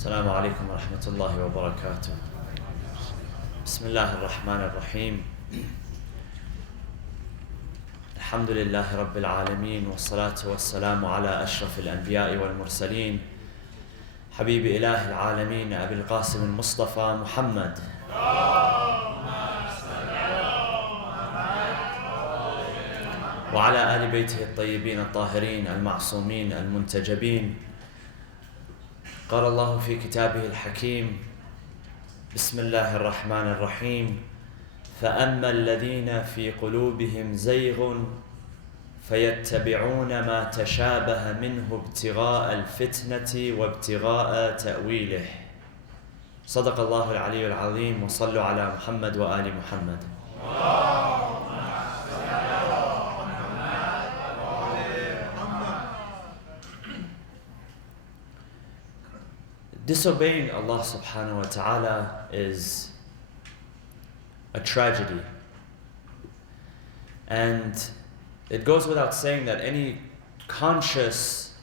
السلام عليكم ورحمة الله وبركاته. بسم الله الرحمن الرحيم. الحمد لله رب العالمين والصلاة والسلام على أشرف الأنبياء والمرسلين حبيب إله العالمين أبي القاسم المصطفى محمد وعلى آل بيته الطيبين الطاهرين المعصومين المنتجبين. قال الله في كتابه الحكيم: بسم الله الرحمن الرحيم. فأما الذين في قلوبهم زيغ فيتبعون ما تشابه منه ابتغاء الفتنة وابتغاء تأويله. صدق الله العلي العظيم. وصلوا على محمد وآل محمد. Disobeying Allah subhanahu wa ta'ala is a tragedy. And it goes without saying that any conscious,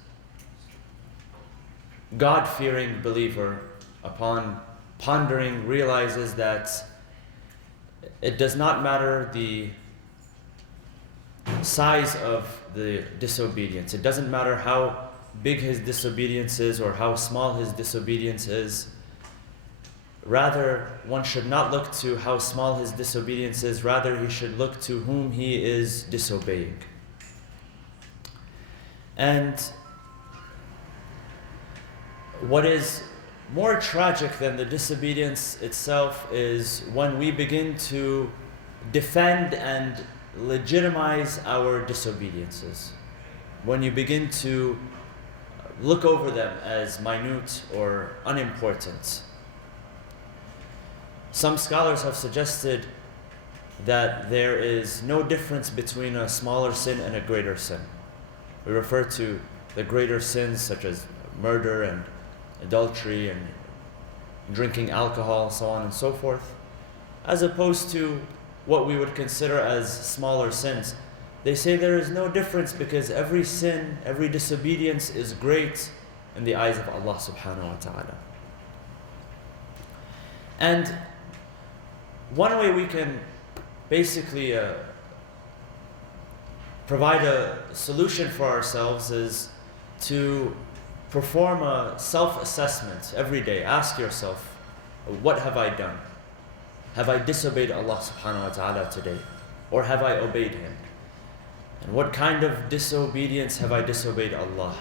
God-fearing believer, upon pondering, realizes that it does not matter the size of the disobedience. It doesn't matter how big his disobedience is or how small his disobedience is. Rather, one should not look to how small his disobedience is. Rather, he should look to whom he is disobeying. And what is more tragic than the disobedience itself is when we begin to defend and legitimize our disobediences. When you begin to look over them as minute or unimportant. Some scholars have suggested that there is no difference between a smaller sin and a greater sin. We refer to the greater sins such as murder and adultery and drinking alcohol, so on and so forth, as opposed to what we would consider as smaller sins. They say there is no difference because every sin, every disobedience is great in the eyes of Allah subhanahu wa ta'ala. And one way we can basically provide a solution for ourselves is to perform a self-assessment every day. Ask yourself, what have I done? Have I disobeyed Allah subhanahu wa ta'ala today? Or have I obeyed Him? And what kind of disobedience have I disobeyed Allah?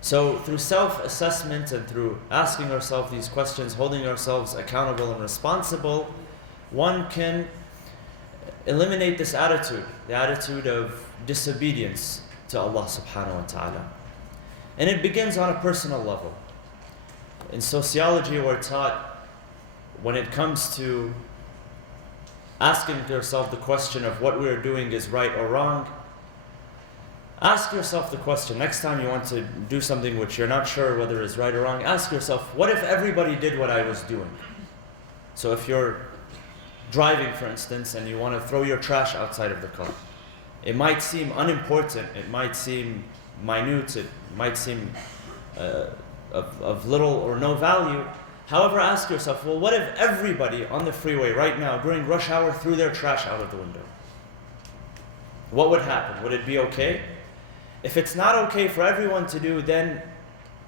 So through self-assessment and through asking ourselves these questions, holding ourselves accountable and responsible, one can eliminate this attitude, the attitude of disobedience to Allah subhanahu wa ta'ala. And it begins on a personal level. In sociology, we're taught when it comes to asking yourself the question of what we're doing is right or wrong, ask yourself the question, next time you want to do something which you're not sure whether is right or wrong, ask yourself, what if everybody did what I was doing? So if you're driving, for instance, and you want to throw your trash outside of the car, it might seem unimportant, it might seem minute, it might seem of little or no value. However, ask yourself, well, what if everybody on the freeway right now during rush hour threw their trash out of the window? What would happen? Would it be okay? If it's not okay for everyone to do, then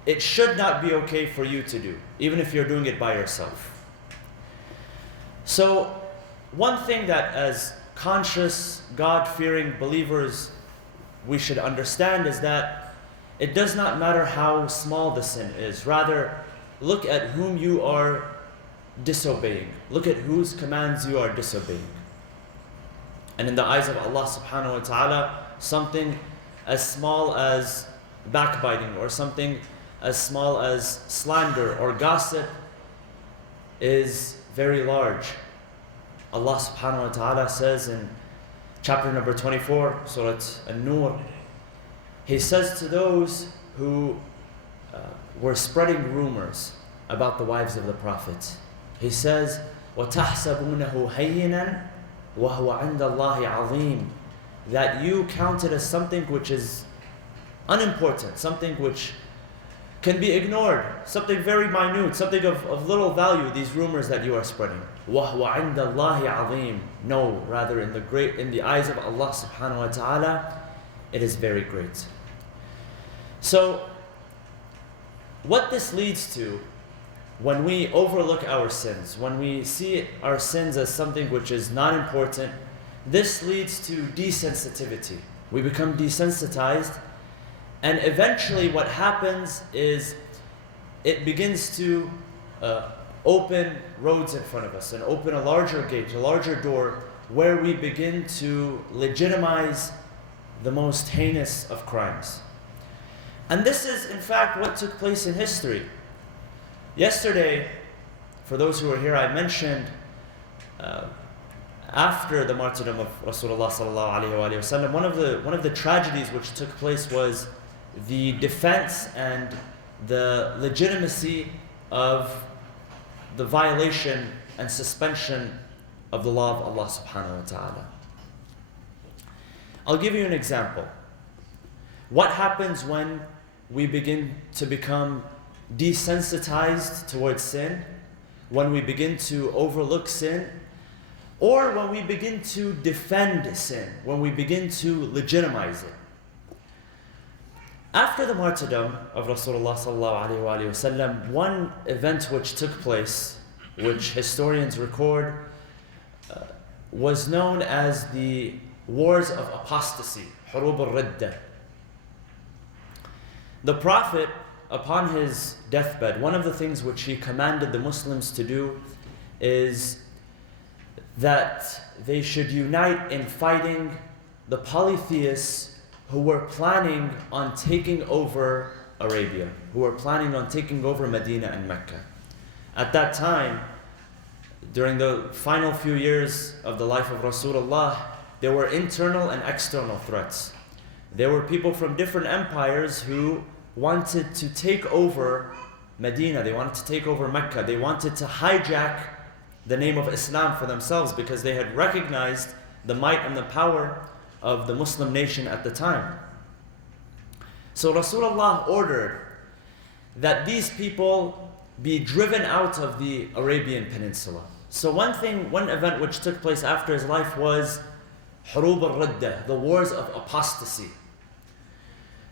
it should not be okay for you to do, even if you're doing it by yourself. So, one thing that as conscious, God-fearing believers we should understand is that it does not matter how small the sin is. Rather, look at whom you are disobeying. Look at whose commands you are disobeying. And in the eyes of Allah subhanahu wa ta'ala, something as small as backbiting or something as small as slander or gossip is very large. Allah subhanahu wa ta'ala says in chapter number 24, Surah An-Nur, He says to those who were spreading rumors about the wives of the Prophet. He says, وَتَحْسَبُونَهُ هَيِّنًا وَهُوَ عِنْدَ اللَّهِ عَظِيمٌ, that you count it as something which is unimportant, something which can be ignored. Something very minute, something of little value, these rumors that you are spreading. وَهُوَ عِنْدَ اللَّهِ عَظِيمٌ. No, rather in the eyes of Allah subhanahu wa ta'ala, it is very great. So, what this leads to, when we overlook our sins, when we see our sins as something which is not important, this leads to desensitivity. We become desensitized, and eventually what happens is it begins to open roads in front of us and open a larger gate, a larger door, where we begin to legitimize the most heinous of crimes. And this is in fact what took place in history. Yesterday, for those who were here, I mentioned after the martyrdom of Rasulullah sallallahu alaihi wasallam, one of the tragedies which took place was the defense and the legitimacy of the violation and suspension of the law of Allah subhanahu wa ta'ala. I'll give you an example. What happens when we begin to become desensitized towards sin, when we begin to overlook sin, or when we begin to defend sin, when we begin to legitimize it? After the martyrdom of Rasulullah sallallahu alaihi wasallam, one event which took place, which historians record, was known as the Wars of Apostasy, Hurub al-Ridda. The Prophet, upon his deathbed, one of the things which he commanded the Muslims to do is that they should unite in fighting the polytheists who were planning on taking over Arabia, who were planning on taking over Medina and Mecca. At that time, during the final few years of the life of Rasulullah, there were internal and external threats. There were people from different empires who wanted to take over Medina, they wanted to take over Mecca, they wanted to hijack the name of Islam for themselves because they had recognized the might and the power of the Muslim nation at the time. So Rasulullah ordered that these people be driven out of the Arabian Peninsula. So one event which took place after his life was Hurub al-Ridda, the wars of apostasy.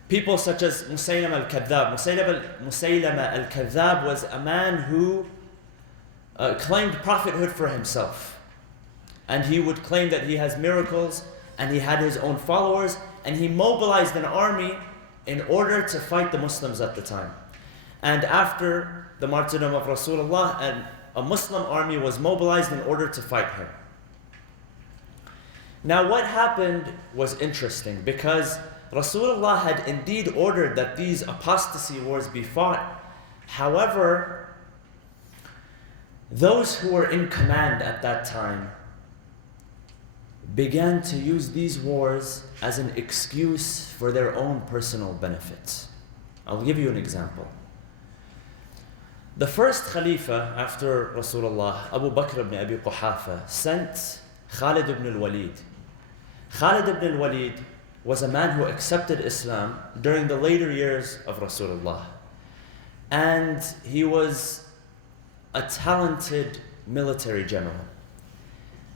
People such as Musaylama al-Kadhab. Musaylama al-Kadhab was a man who claimed prophethood for himself. And he would claim that he has miracles, and he had his own followers, and he mobilized an army in order to fight the Muslims at the time. And after the martyrdom of Rasulullah, a Muslim army was mobilized in order to fight him. Now what happened was interesting, because Rasulullah had indeed ordered that these apostasy wars be fought. However, those who were in command at that time began to use these wars as an excuse for their own personal benefits. I'll give you an example. The first Khalifa after Rasulullah, Abu Bakr ibn Abi Quhafa, sent Khalid ibn al-Walid. Khalid ibn al-Walid was a man who accepted Islam during the later years of Rasulullah. And he was a talented military general.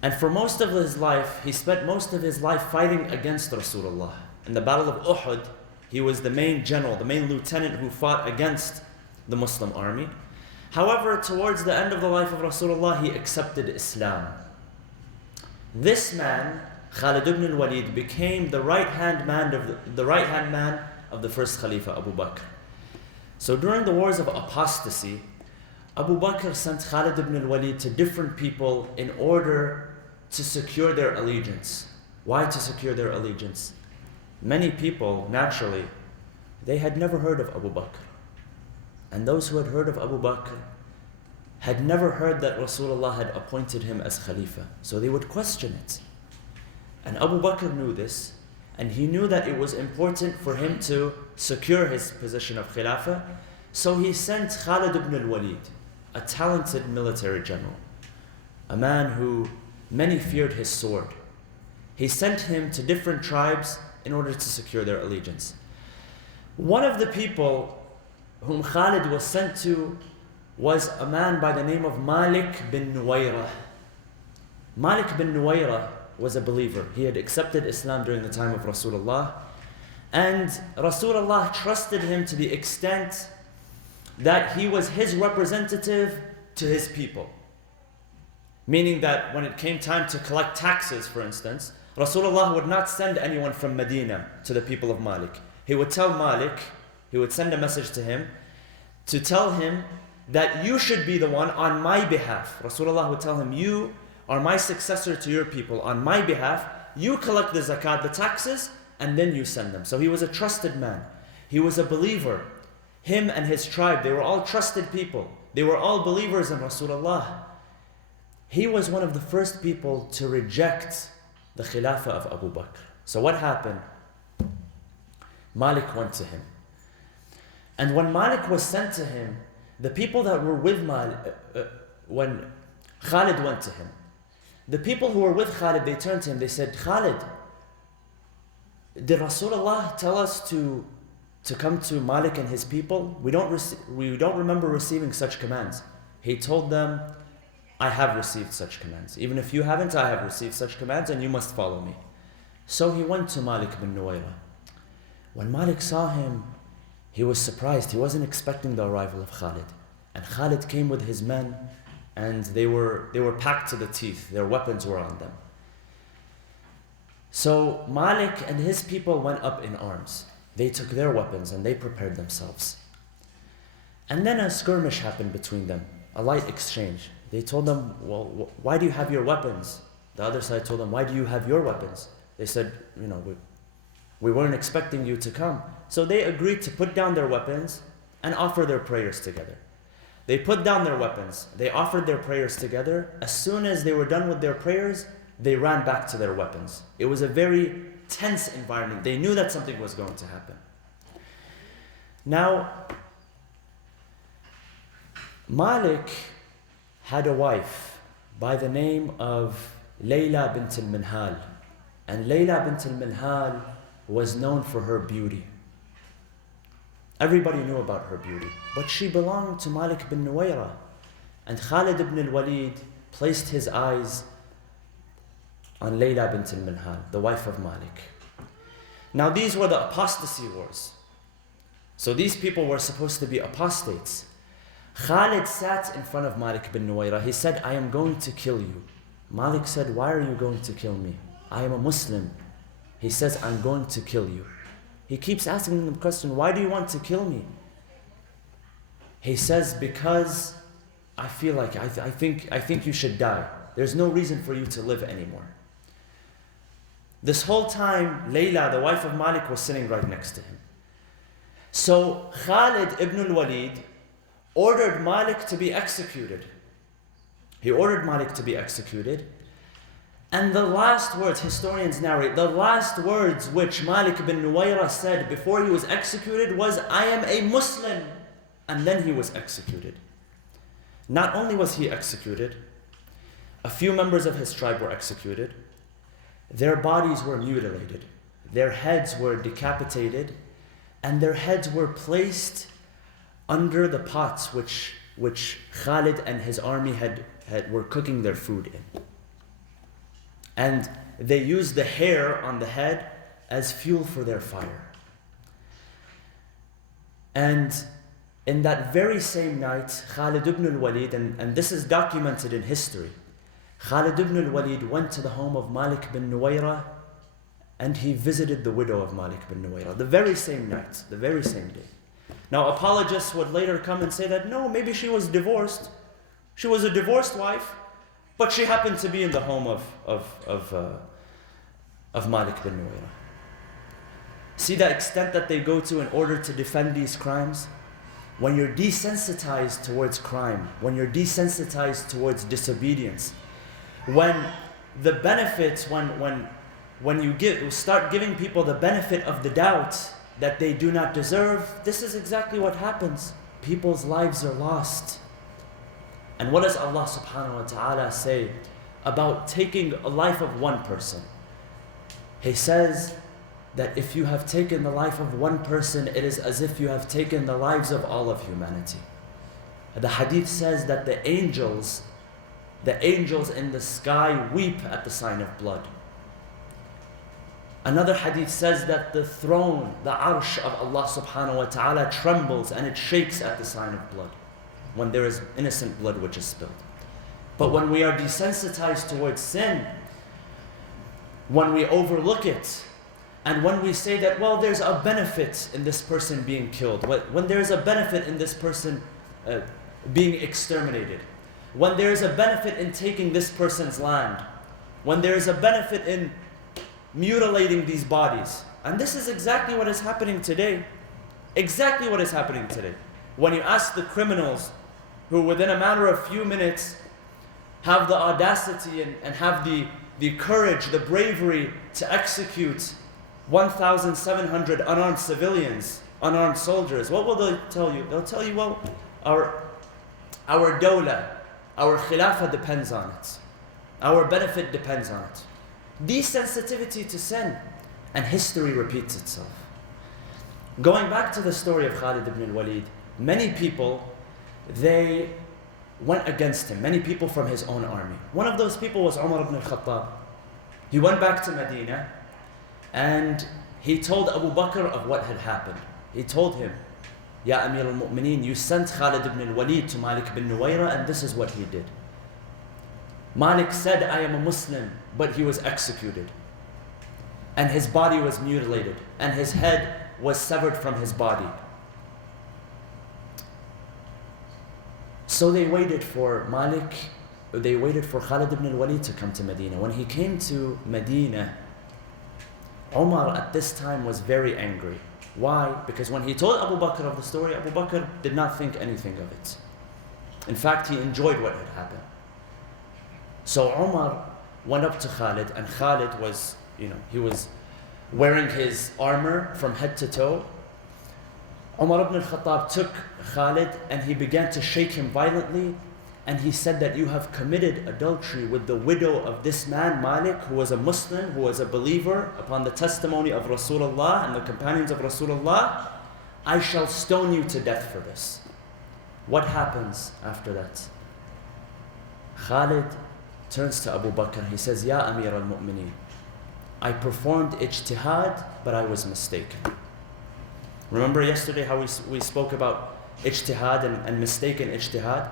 And for most of his life, he spent most of his life fighting against Rasulullah. In the Battle of Uhud, he was the main general, the main lieutenant who fought against the Muslim army. However, towards the end of the life of Rasulullah, he accepted Islam. This man, Khalid ibn al-Walid, became the right-hand man of the first Khalifa, Abu Bakr. So during the wars of apostasy, Abu Bakr sent Khalid ibn al-Walid to different people in order to secure their allegiance. Why to secure their allegiance? Many people, naturally, they had never heard of Abu Bakr. And those who had heard of Abu Bakr had never heard that Rasulullah had appointed him as Khalifa. So they would question it. And Abu Bakr knew this, and he knew that it was important for him to secure his position of Khilafah. So he sent Khalid ibn al-Walid, a talented military general, a man who many feared his sword. He sent him to different tribes in order to secure their allegiance. One of the people whom Khalid was sent to was a man by the name of Malik bin Nuwayra. Malik bin Nuwayra was a believer. He had accepted Islam during the time of Rasulullah, and Rasulullah trusted him to the extent that he was his representative to his people. Meaning that when it came time to collect taxes, for instance, Rasulullah would not send anyone from Medina to the people of Malik. He would tell Malik, he would send a message to him to tell him that you should be the one on my behalf. Rasulullah would tell him, you are my successor to your people. On my behalf, you collect the zakat, the taxes, and then you send them. So he was a trusted man. He was a believer. Him and his tribe, they were all trusted people. They were all believers in Rasulullah. He was one of the first people to reject the Khilafah of Abu Bakr. So what happened? Malik went to him. And when Malik was sent to him, the people that were with Malik, when Khalid went to him, the people who were with Khalid, they turned to him, they said, Khalid, did Rasulullah tell us to come to Malik and his people? We don't remember receiving such commands. He told them, I have received such commands. Even if you haven't, I have received such commands and you must follow me. So he went to Malik bin Nuwayra. When Malik saw him, he was surprised. He wasn't expecting the arrival of Khalid. And Khalid came with his men, and they were packed to the teeth. Their weapons were on them. So Malik and his people went up in arms. They took their weapons and they prepared themselves. And then a skirmish happened between them, a light exchange. They told them, well, why do you have your weapons? The other side told them, why do you have your weapons? They said, we weren't expecting you to come. So they agreed to put down their weapons and offer their prayers together. They put down their weapons. They offered their prayers together. As soon as they were done with their prayers, they ran back to their weapons. It was a very tense environment. They knew that something was going to happen. Now, Malik had a wife by the name of Layla bint al-Minhal. And Layla bint al-Minhal was known for her beauty. Everybody knew about her beauty. But she belonged to Malik bin Nuwayra. And Khalid ibn al-Walid placed his eyes on Layla bint al-Minhal, the wife of Malik. Now these were the apostasy wars. So these people were supposed to be apostates. Khalid sat in front of Malik bin Nuwayra. He said, I am going to kill you. Malik said, why are you going to kill me? I am a Muslim. He says, I'm going to kill you. He keeps asking him the question, why do you want to kill me? He says, because I feel like, I think you should die. There's no reason for you to live anymore. This whole time, Layla, the wife of Malik, was sitting right next to him. So Khalid ibn al-Walid ordered Malik to be executed. He ordered Malik to be executed. And the last words, historians narrate, the last words which Malik bin Nuwayra said before he was executed was, I am a Muslim. And then he was executed. Not only was he executed, a few members of his tribe were executed. Their bodies were mutilated. Their heads were decapitated. And their heads were placed under the pots which Khalid and his army were cooking their food in. And they used the hair on the head as fuel for their fire. And in that very same night, Khalid ibn al-Walid, and this is documented in history, Khalid ibn al-Walid went to the home of Malik bin Nuwayra and he visited the widow of Malik bin Nuwayra the very same night, the very same day. Now apologists would later come and say that no, maybe she was divorced. She was a divorced wife, but she happened to be in the home of Malik bin Nuwayra. See the extent that they go to in order to defend these crimes? When you're desensitized towards crime, when you're desensitized towards disobedience, when the benefits, when you start giving people the benefit of the doubt that they do not deserve, this is exactly what happens. People's lives are lost. And what does Allah subhanahu wa ta'ala say about taking a life of one person? He says, that if you have taken the life of one person, it is as if you have taken the lives of all of humanity. The hadith says that the angels in the sky weep at the sign of blood. Another hadith says that the throne, the arsh of Allah subhanahu wa ta'ala trembles and it shakes at the sign of blood when there is innocent blood which is spilled. But when we are desensitized towards sin, when we overlook it, and when we say that, well, there's a benefit in this person being killed, when there's a benefit in this person being exterminated, when there's a benefit in taking this person's land, when there's a benefit in mutilating these bodies. And this is exactly what is happening today. Exactly what is happening today. When you ask the criminals who within a matter of few minutes have the audacity and have the courage, the bravery to execute 1,700 unarmed civilians, unarmed soldiers, what will they tell you? They'll tell you, well, our dawla, our khilafah depends on it. Our benefit depends on it. Desensitivity to sin, and history repeats itself. Going back to the story of Khalid ibn al-Walid, many people, they went against him, many people from his own army. One of those people was Umar ibn al-Khattab. He went back to Medina and he told Abu Bakr of what had happened. He told him, Ya Amir al-Mu'mineen, you sent Khalid ibn al-Walid to Malik bin Nuwayra and this is what he did. Malik said, I am a Muslim, but he was executed. And his body was mutilated, and his head was severed from his body. So they waited for Khalid ibn al-Walid to come to Medina. When he came to Medina, Umar at this time was very angry. Why? Because when he told Abu Bakr of the story, Abu Bakr did not think anything of it. In fact, he enjoyed what had happened. So Umar went up to Khalid, and Khalid was, he was wearing his armor from head to toe. Umar ibn al-Khattab took Khalid and he began to shake him violently, and he said that you have committed adultery with the widow of this man, Malik, who was a Muslim, who was a believer upon the testimony of Rasulullah and the companions of Rasulullah. I shall stone you to death for this. What happens after that? Khalid turns to Abu Bakr. He says, Ya Amir al-Mu'mineen, I performed ijtihad, but I was mistaken. Remember yesterday how we spoke about ijtihad and mistaken ijtihad?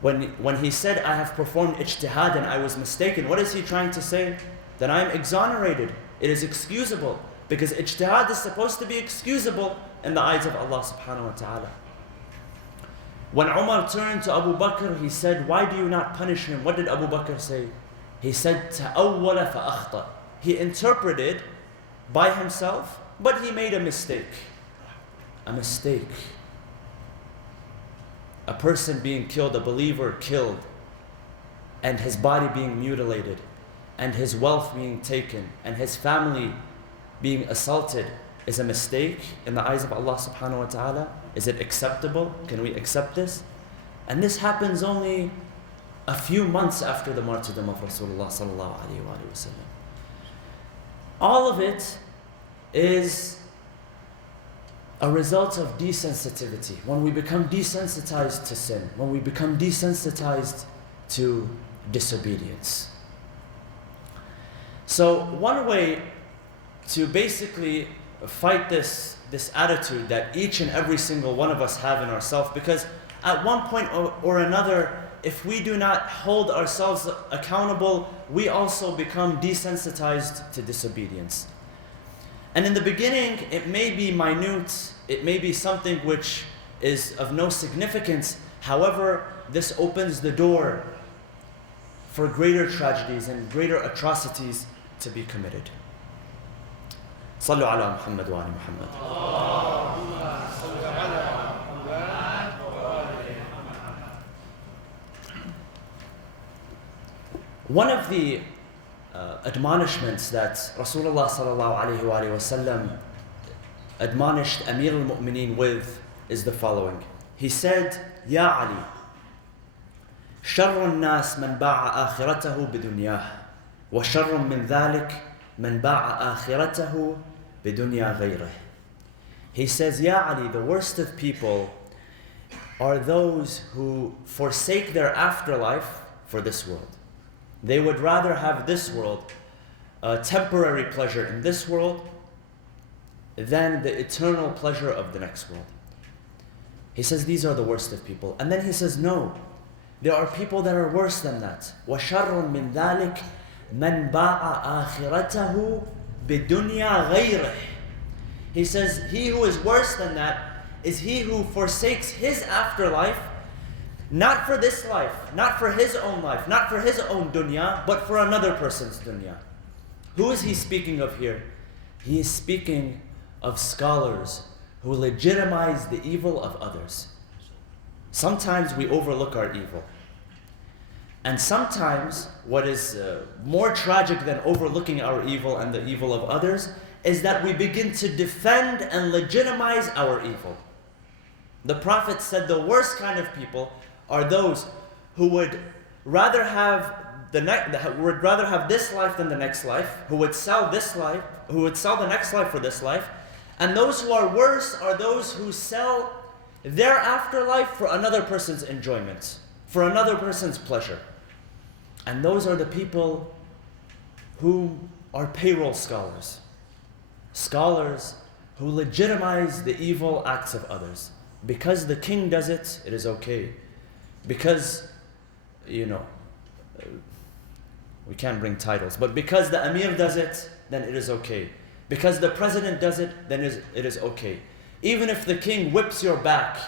When he said, I have performed ijtihad and I was mistaken, what is he trying to say? That I am exonerated. It is excusable. Because ijtihad is supposed to be excusable in the eyes of Allah subhanahu wa ta'ala. When Umar turned to Abu Bakr, he said, why do you not punish him? What did Abu Bakr say? He said, تَأَوَّلَ فَأَخْطَأ. He interpreted by himself, but he made a mistake. A mistake. A person being killed, a believer killed, and his body being mutilated, and his wealth being taken, and his family being assaulted is a mistake in the eyes of Allah subhanahu wa ta'ala. Is it acceptable? Can we accept this? And this happens only a few months after the martyrdom of Rasulullah sallallahu alayhi wa sallam. All of it is a result of desensitivity. When we become desensitized to sin, when we become desensitized to disobedience. So one way to basically fight this attitude that each and every single one of us have in ourselves, because at one point or another, if we do not hold ourselves accountable, we also become desensitized to disobedience. And in the beginning, it may be minute, it may be something which is of no significance. However, this opens the door for greater tragedies and greater atrocities to be committed. صلوا على محمد وآل محمد. One of the admonishments that Rasulullah sallallahu alayhi wa sallam admonished Amir al-Mu'mineen with is the following. He said, Ya Ali, شر الناس من باع آخرته بدنياه وشر من ذلك من باع آخرته بِدُنْيَا غَيْرِهِ. He says, Ya Ali, the worst of people are those who forsake their afterlife for this world. They would rather have this world, a temporary pleasure in this world, than the eternal pleasure of the next world. He says these are the worst of people. And then he says, no, there are people that are worse than that. وَشَرٌ مِّن ذَلِكَ مَنْ بَاعَ آخِرَتَهُ بِدُنْيَا غَيْرِهِ. He says, he who is worse than that is he who forsakes his afterlife, not for this life, not for his own life, not for his own dunya, but for another person's dunya. Who is he speaking of here? He is speaking of scholars who legitimize the evil of others. Sometimes we overlook our evil. And sometimes what is more tragic than overlooking our evil and the evil of others is that we begin to defend and legitimize our evil. The Prophet said the worst kind of people are those who would rather have this life than the next life, who would sell this life, who would sell the next life for this life. And those who are worse are those who sell their afterlife for another person's enjoyment, for another person's pleasure. And those are the people who are payroll scholars. Scholars who legitimize the evil acts of others. Because the king does it, it is okay. Because, we can't bring titles, but because the Amir does it, then it is okay. Because the president does it, then it is okay. Even if the king whips your back,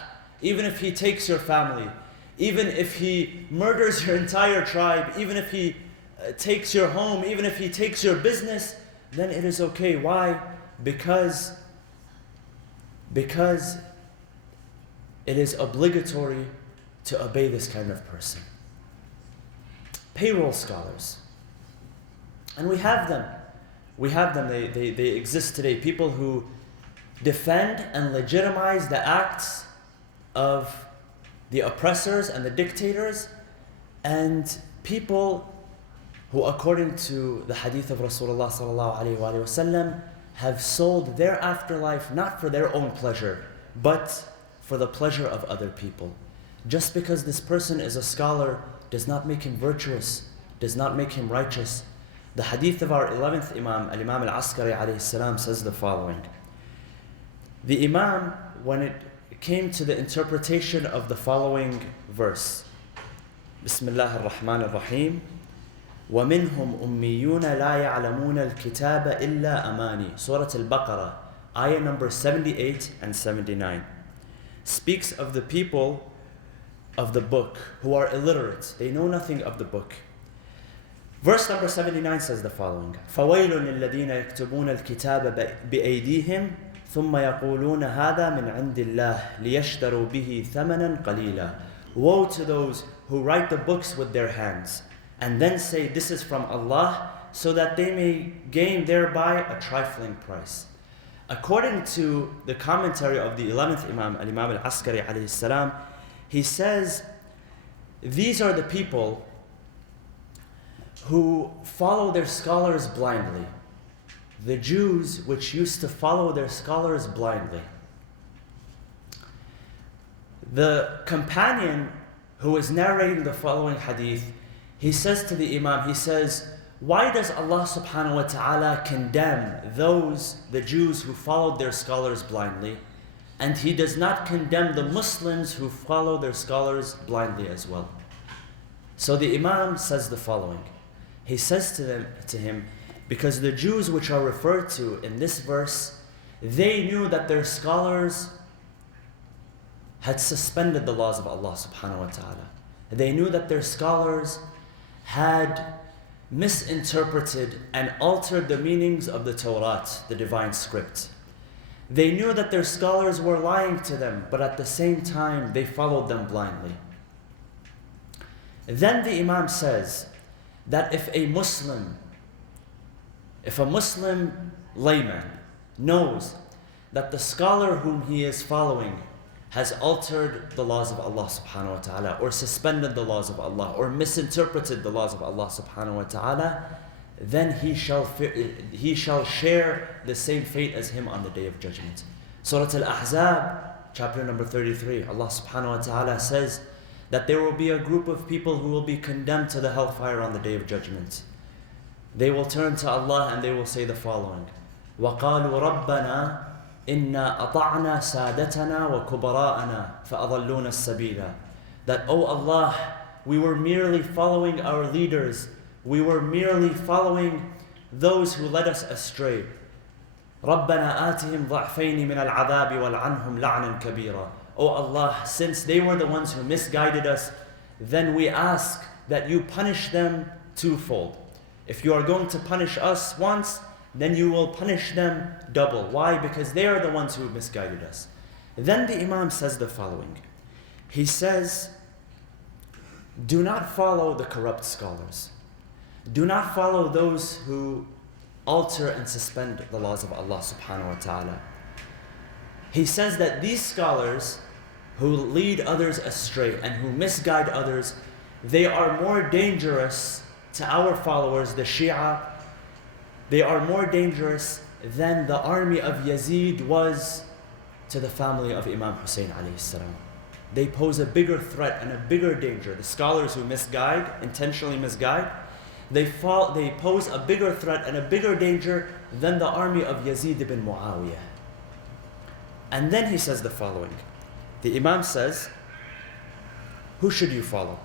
even if he takes your family, even if he murders your entire tribe, even if he takes your home, even if he takes your business, then it is okay. Why? Because it is obligatory to obey this kind of person. Payroll scholars. And we have them. They exist today. People who defend and legitimize the acts of the oppressors and the dictators, and people who, according to the hadith of Rasulullah sallallahu alaihi wasallam, have sold their afterlife not for their own pleasure, but for the pleasure of other people. Just because this person is a scholar does not make him virtuous, does not make him righteous. The hadith of our 11th Imam, Al-Imam Al-Askari alayhi salam, says the following. The Imam, when it came to the interpretation of the following verse, Bismillah ar-Rahman ar-Rahim, وَمِنْهُمْ أُمِّيُّونَ لَا يَعْلَمُونَ الْكِتَابَ إِلَّا أَمَانِي. Surah Al-Baqarah, ayah number 78 and 79, speaks of the people of the book who are illiterate. They know nothing of the book. Verse number 79 says the following, فَوَيْلٌ لِلَّذِينَ يَكْتُبُونَ الْكِتَابَ بِأَيْدِيهِمْ ثُمَّ يَقُولُونَ هَذَا مِنْ عِنْدِ اللَّهِ لِيَشْتَرُوا بِهِ ثَمَنًا قَلِيلًا. Woe to those who write the books with their hands and then say this is from Allah, so that they may gain thereby a trifling price. According to the commentary of the 11th Imam, Al-Imam Al-Askari alayhi salam, he says, these are the people who follow their scholars blindly. The Jews which used to follow their scholars blindly. The companion who is narrating the following hadith, he says to the Imam, he says, why does Allah subhanahu wa ta'ala condemn the Jews who followed their scholars blindly, and He does not condemn the Muslims who follow their scholars blindly as well? So the Imam says the following. He says to him, because the Jews which are referred to in this verse, they knew that their scholars had suspended the laws of Allah subhanahu wa ta'ala. They knew that their scholars had misinterpreted and altered the meanings of the Torah, the divine script. They knew that their scholars were lying to them, but at the same time they followed them blindly. Then the Imam says that if a Muslim layman knows that the scholar whom he is following has altered the laws of Allah subhanahu wa ta'ala, or suspended the laws of Allah, or misinterpreted the laws of Allah subhanahu wa ta'ala, then he shall share the same fate as him on the Day of Judgment. Surah Al-Ahzab, chapter number 33, Allah subhanahu wa ta'ala says that there will be a group of people who will be condemned to the hellfire on the Day of Judgment. They will turn to Allah and they will say the following: وَقَالُوا رَبَّنَا إِنَّا أَطَعْنَا سَادَتَنَا وَكُبَرَاءَنَا فَأَضَلُّونَ السَّبِيلَ. That, oh Allah, we were merely following our leaders, we were merely following those who led us astray. رَبَّنَا آتِهِمْ ضَعْفَيْنِ مِنَ الْعَذَابِ وَالْعَنْهُمْ لَعْنًا كَبِيرًا. Oh Allah, since they were the ones who misguided us, then we ask that you punish them twofold. If you are going to punish us once, then you will punish them double. Why? Because they are the ones who misguided us. Then the Imam says the following. He says, do not follow the corrupt scholars. Do not follow those who alter and suspend the laws of Allah subhanahu wa ta'ala. He says that these scholars who lead others astray and who misguide others, they are more dangerous to our followers, the Shia. They are more dangerous than the army of Yazid was to the family of Imam Hussein alayhi salam. They pose a bigger threat and a bigger danger. The scholars who misguide, intentionally misguide, they pose a bigger threat and a bigger danger than the army of Yazid ibn Muawiyah. And then he says the following. The Imam says, who should you follow?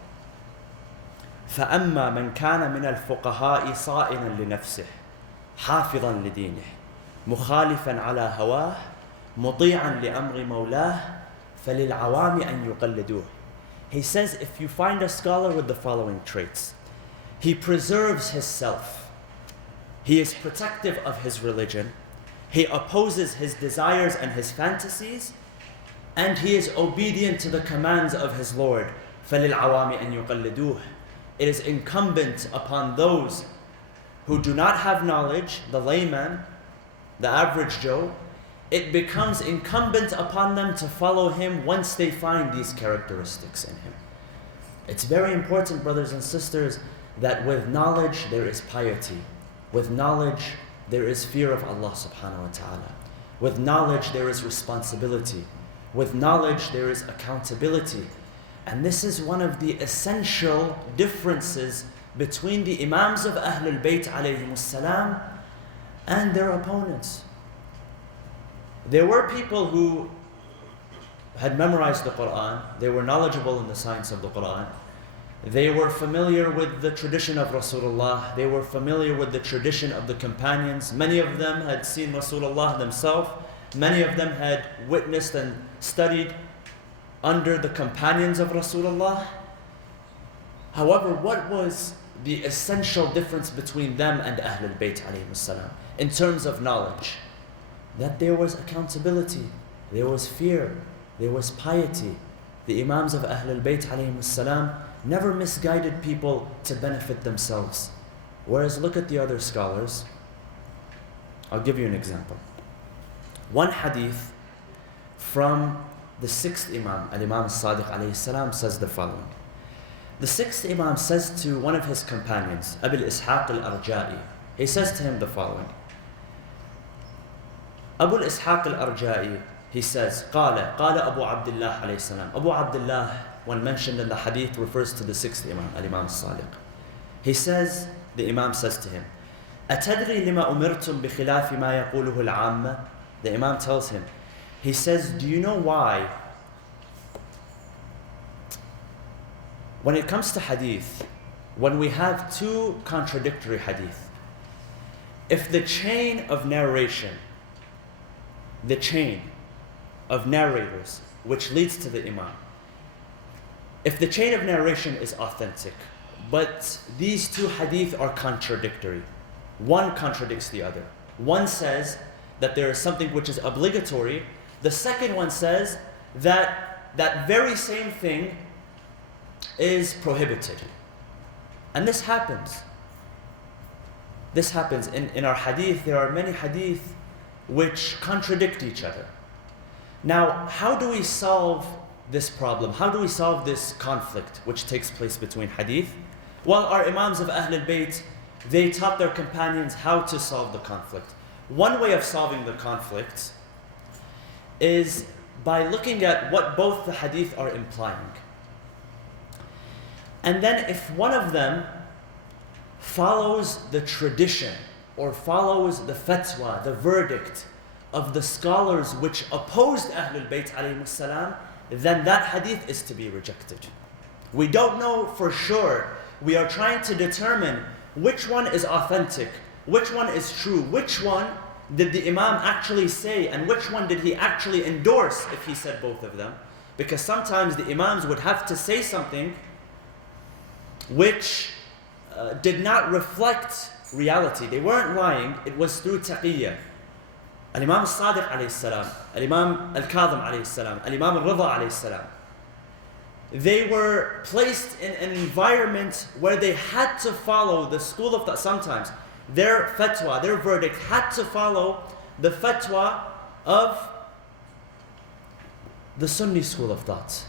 فَأَمَّا مَنْ كَانَ مِنَ الْفُقَهَاءِ صَائِنًا لِنَفْسِهِ حَافِظًا لِدِينِهِ مُخَالِفًا عَلَى هَوَاهِ مُطِيعًا لِأَمْرِ مَوْلَاهِ فَلِلْعَوَامِ أَنْ يُقَلِّدُوهِ. He says, if you find a scholar with the following traits: he preserves his self, he is protective of his religion, he opposes his desires and his fantasies, and he is obedient to the commands of his Lord. فَلِلْعَوَامِ أَنْ يُقَلِّدُوهِ. It is incumbent upon those who do not have knowledge, the layman, the average Joe, it becomes incumbent upon them to follow him once they find these characteristics in him. It's very important, brothers and sisters, that with knowledge there is piety. With knowledge there is fear of Allah subhanahu wa ta'ala. With knowledge there is responsibility. With knowledge there is accountability. And this is one of the essential differences between the Imams of Ahlul Bayt alayhimus salam and their opponents. There were people who had memorized the Quran, they were knowledgeable in the science of the Quran, they were familiar with the tradition of Rasulullah, they were familiar with the tradition of the companions. Many of them had seen Rasulullah themselves, many of them had witnessed and studied under the companions of Rasulullah. However, what was the essential difference between them and Ahlul Bayt alayhimus salam in terms of knowledge? That there was accountability, there was fear, there was piety. The Imams of Ahlul Bayt alayhimus salam never misguided people to benefit themselves. Whereas look at the other scholars. I'll give you an example. One hadith from the sixth Imam, Al-Imam As-Sadiq alayhi salam, says the following. The sixth Imam says to one of his companions, Abil Ishaq al-Arja'i, he says to him the following. Abu Ishaq al-Arja'i, he says, قال Abu Abdullah alayhi salam. Abu Abdullah, when mentioned in the hadith, refers to the sixth Imam, Al-Imam As-Sadiq. He says, the Imam says to him, أتدري لما أمرتم بخلاف ما يقوله العامة? The Imam tells him, he says, do you know why? When it comes to hadith, when we have two contradictory hadith, if the chain of narration, the chain of narrators which leads to the Imam, if the chain of narration is authentic, but these two hadith are contradictory, one contradicts the other. One says that there is something which is obligatory, the second one says that that very same thing is prohibited. And this happens. This happens. In our hadith, there are many hadith which contradict each other. Now, how do we solve this problem? How do we solve this conflict which takes place between hadith? Well, our Imams of Ahlul Bayt, they taught their companions how to solve the conflict. One way of solving the conflict is by looking at what both the hadith are implying. And then if one of them follows the tradition or follows the fatwa, the verdict of the scholars which opposed Ahlul Bayt alayhimus salam, then that hadith is to be rejected. We don't know for sure. We are trying to determine which one is authentic, which one is true, which one did the Imam actually say, and which one did he actually endorse if he said both of them. Because sometimes the Imams would have to say something which did not reflect reality. They weren't lying, it was through taqiyya. Al-Imam al-Sadiq alayhi salam, Al-Imam al-Kadhim alayhi salam, Al-Imam al-Ridha alayhi salam. They were placed in an environment where they had to follow the school of thought. Sometimes their fatwa, their verdict had to follow the fatwa of the Sunni school of thought.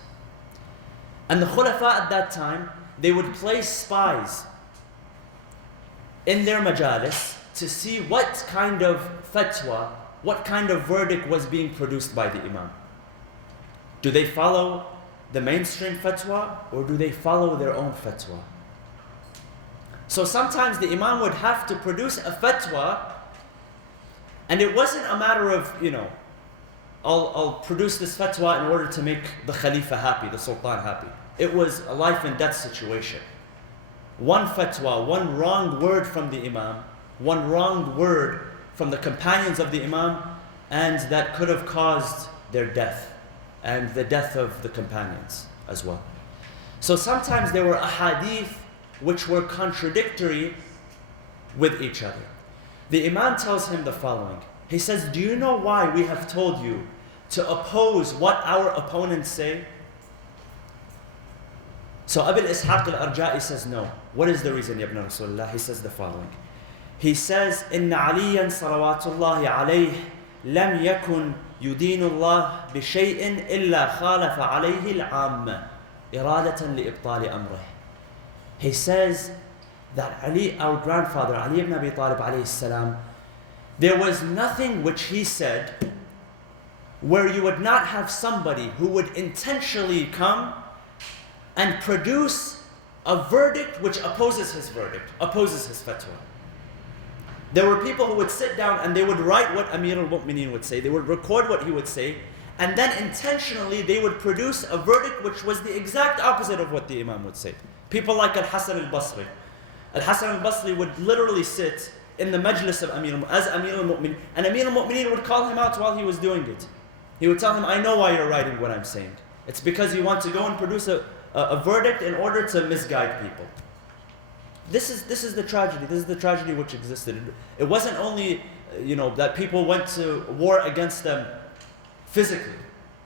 And the Khulafa at that time, they would place spies in their majalis to see what kind of fatwa, what kind of verdict was being produced by the Imam. Do they follow the mainstream fatwa or do they follow their own fatwa? So sometimes the Imam would have to produce a fatwa, and it wasn't a matter of, I'll produce this fatwa in order to make the Khalifa happy, the Sultan happy. It was a life and death situation. One fatwa, one wrong word from the Imam, one wrong word from the companions of the Imam, and that could have caused their death and the death of the companions as well. So sometimes there were ahadith which were contradictory with each other. The Imam tells him the following. He says, do you know why we have told you to oppose what our opponents say? So Abu Ishaq al-Arja'i says no. What is the reason, Ya ibn Rasulullah? He says the following. He says, إن عليا صلوات الله عليه لم يكن يدين الله بشيء إلا خالف عليه العامة إرادة لإبطال أمره. He says that Ali, our grandfather, Ali ibn Abi Talib alayhi salam, there was nothing which he said where you would not have somebody who would intentionally come and produce a verdict which opposes his verdict, opposes his fatwa. There were people who would sit down and they would write what Amir al-Mu'mineen would say, they would record what he would say, and then intentionally they would produce a verdict which was the exact opposite of what the Imam would say. People like Al-Hasan al-Basri. Al-Hasan al-Basri would literally sit in the majlis of Amir al-Mu'mineen, and Amir al-Mu'mineen would call him out while he was doing it. He would tell him, I know why you're writing what I'm saying. It's because you want to go and produce a verdict in order to misguide people. This is the tragedy. This is the tragedy which existed. It wasn't only, that people went to war against them physically.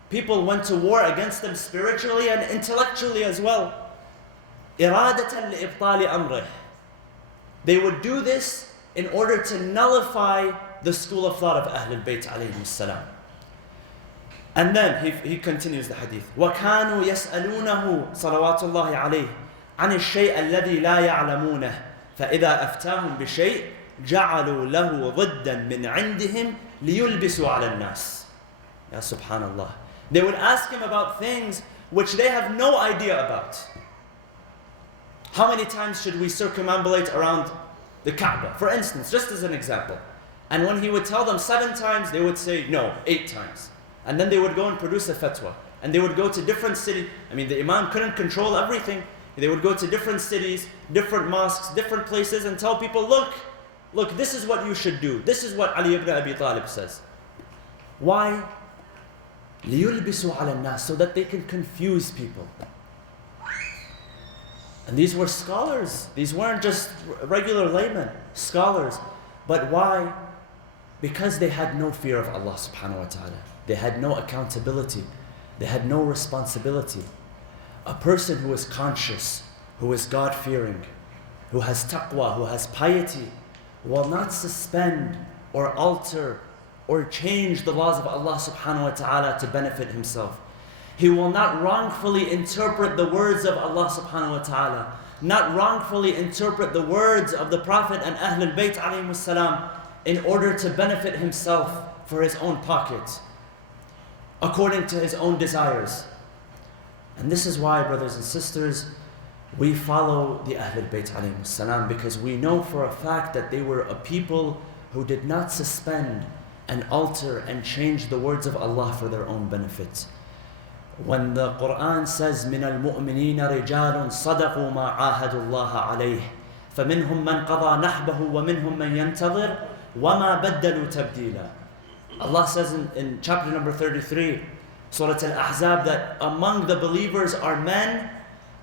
People went to war against them spiritually and intellectually as well. إِرَادَةً لِإِبْطَالِ أَمْرِهِ. They would do this in order to nullify the school of thought of Ahlul Bayt alayhim salam. And then he continues the hadith. وَكَانُوا يَسْأَلُونَهُ صَلَوَاتُ اللَّهِ عَلَيْهِ عن الشيء الذي لا يعلمونه فإذا أفتاهم بشيء جعلوا له ضدا من عندهم ليلبسوا على الناس. Ya subhanallah. They would ask him about things which they have no idea about. How many times should we circumambulate around the Kaaba? For instance, just as an example. And when he would tell them 7 times, they would say no, 8 times. And then they would go and produce a fatwa. And they would go to different cities. The Imam couldn't control everything. They would go to different cities, different mosques, different places and tell people, look, this is what you should do. This is what Ali ibn Abi Talib says. Why? لِيُلْبِسُوا عَلَى النَّاسِ, so that they can confuse people. And these were scholars. These weren't just regular laymen, scholars. But why? Because they had no fear of Allah subhanahu wa ta'ala. They had no accountability. They had no responsibility. A person who is conscious, who is God-fearing, who has taqwa, who has piety, will not suspend or alter or change the laws of Allah subhanahu wa ta'ala to benefit himself. He will not wrongfully interpret the words of Allah subhanahu wa ta'ala not wrongfully interpret the words of the Prophet and Ahlul Bayt alayhimus salam in order to benefit himself for his own pocket, according to his own desires. And this is why, brothers and sisters, we follow the Ahlul Bayt alayhimus salam, because we know for a fact that they were a people who did not suspend and alter and change the words of Allah for their own benefit. When the Quran says, مِنَ الْمُؤْمِنِينَ رِجَالٌ صَدَقُوا مَا عَاهَدُوا اللَّهَ عَلَيْهِ فَمِنْهُمْ مَنْ قَضَى نَحْبَهُ وَمِنْهُمْ مَنْ يَنْتَظِرُ وَمَا بَدَّلُوا تَبْدِيلًا. Allah says in chapter number 33, Surah Al-Ahzab, that among the believers are men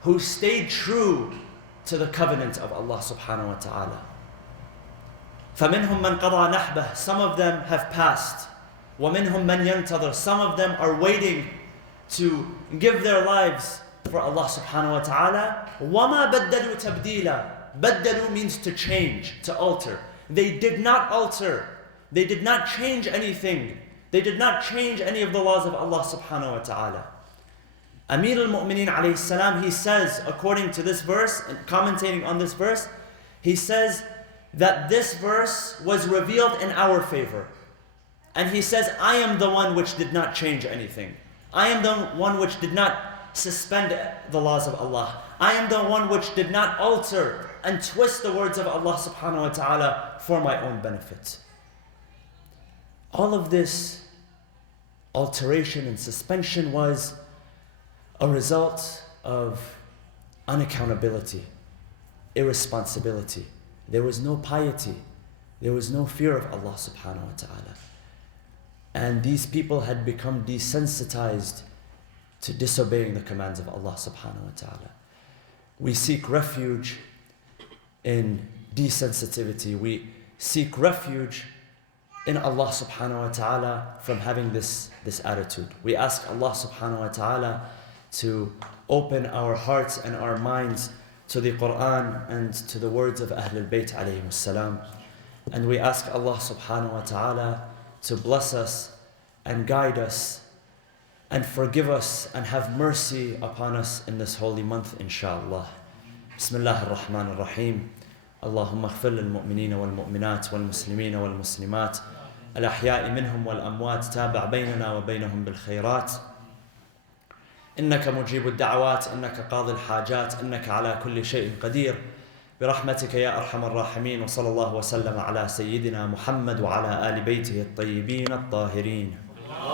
who stayed true to the covenant of Allah subhanahu wa ta'ala. فَمِنْهُمْ مَنْ قَضَى نَحْبَهُ. Some of them have passed. وَمِنْهُمْ مَنْ يَنْتَظِرُ. Some of them are waiting to give their lives for Allah subhanahu wa ta'ala. وَمَا بَدَّلُوا تَبْدِيلًا. Baddalu means to change, to alter. They did not alter. They did not change anything. They did not change any of the laws of Allah subhanahu wa ta'ala. Amir al-Mu'mineen alayhi salam, he says, according to this verse, and commentating on this verse, he says that this verse was revealed in our favor. And he says, I am the one which did not change anything. I am the one which did not suspend the laws of Allah. I am the one which did not alter and twist the words of Allah subhanahu wa ta'ala for my own benefit. All of this alteration and suspension was a result of unaccountability, irresponsibility. There was no piety. There was no fear of Allah subhanahu wa ta'ala. And these people had become desensitized to disobeying the commands of Allah subhanahu wa ta'ala. We seek refuge in desensitivity. We seek refuge in Allah subhanahu wa ta'ala from having this attitude. We ask Allah subhanahu wa ta'ala to open our hearts and our minds to the Quran and to the words of Ahlul Bayt alayhimus salam. And we ask Allah subhanahu wa ta'ala to bless us and guide us and forgive us and have mercy upon us in this holy month, inshaAllah. Bismillah ar-Rahman ar-Rahim. Allahumma اغفر للمؤمنين والمؤمنات والمسلمين والمسلمات الأحياء منهم والأموات تابع بيننا وبينهم بالخيرات إنك مجيب الدعوات إنك قاضي الحاجات إنك على كل شيء قدير برحمتك يا أرحم الراحمين وصلى الله وسلم على سيدنا محمد وعلى آل بيته الطيبين الطاهرين.